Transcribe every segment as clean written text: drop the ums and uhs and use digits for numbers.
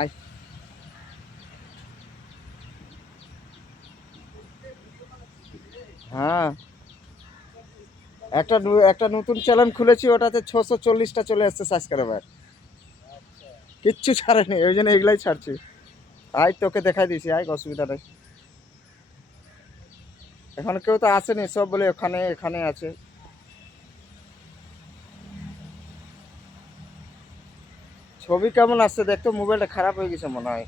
আয়। হ্যাঁ, একটা নতুন চ্যানেল খুলেছি, ওটাতে 640টা চলে আসছে সাবস্ক্রাইবার। কিচ্ছু ছাড়েনি, ওই জন্য এগুলাই ছাড়ছি। আয় তোকে দেখাই দিয়েছি, আয়, অসুবিধা নেই। এখন কেউ তো আসেনি, সব বলে ওখানে এখানে আছে। ছবি কেমন আসছে দেখতো, মোবাইলটা খারাপ হয়ে গেছে মনে হয়।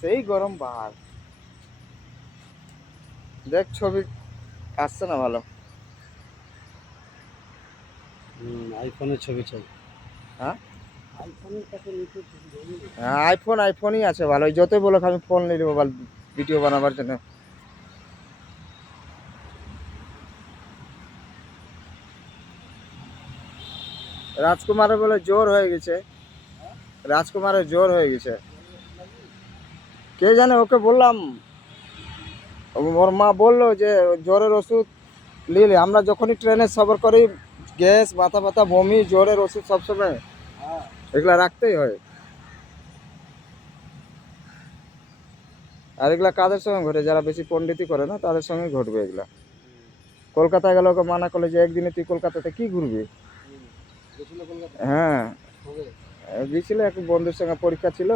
সেই গরম বাহার, দেখ ছবি আসছে না ভালো। আইফোনের ছবি চাই। হ্যাঁ, আইফোনের কাছে নিতে ছবি দেয়নি। হ্যাঁ, আইফোনই আছে ভালো। যতই বলো আমি ফোন নিয়ে নেবো ভালো, ভিডিও বানাবার জন্য। রাজকুমারের বলে জ্বর হয়ে গেছে, রাজকুমারের জ্বর হয়ে গেছে। কে জানে, ওকে বললাম, ওর মা বললো যে জ্বরের ওষুধ নিলে, আমরা যখনই ট্রেনে সফর করি, গ্যাস, মাথা ব্যথা, বমি, জ্বরের ওষুধ সবসময় এগুলা রাখতেই হয়। আর এগুলা কাদের সঙ্গে ঘটে? যারা বেশি পণ্ডিতি করে না তাদের সঙ্গে ঘটবে এগুলা। কলকাতায় গেলে ওকে মানা করলে যে একদিনে তুই কলকাতাতে কি ঘুরবি। গেছিল কলকাতা হ্যাঁ, কবে? গিয়েছিল এক বন্ধুর সঙ্গে, পরীক্ষা ছিল,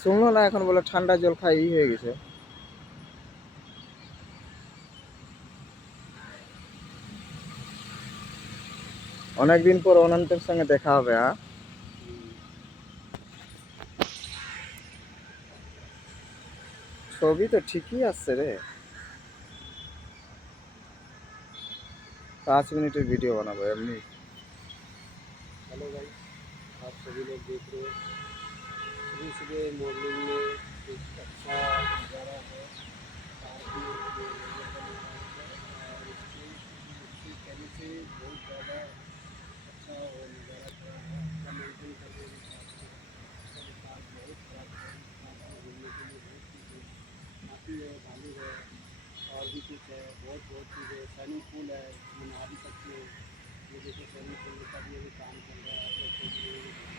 শুনলো না, এখন বলে ঠান্ডা জল খাই হয়ে গেছে। অনেকদিন পর অনন্তের সঙ্গে দেখা হবে। হ্যাঁ, ছবি তো ঠিকই আসছে রে। 5 মিনিটের ভিডিও বানাবো এমনি। हेलो गाइस, आप सभी लोग देख रहे हो सुबह सुबह मॉर्निंग में एक अच्छा नज़ारा है। पार्क में जो लोगों का नज़ारा है और इससे कहने से बहुत ज़्यादा अच्छा और नज़ारा खड़ा है। अच्छा मेंटेन कर रहे हैं पार्क को। इसका जो पार्क बहुत खराब है, इस पार्क में घूमने के लिए बहुत चीज़ें काफ़ी है, भालू है और भी कुछ है, बहुत बहुत चीज़ें। स्विमिंग पूल है, इसमें नहा भी सकते हो। ये देखो स्विमिंग पूल का भी अभी काम चल रहा है, आप लोग देख रहे हो।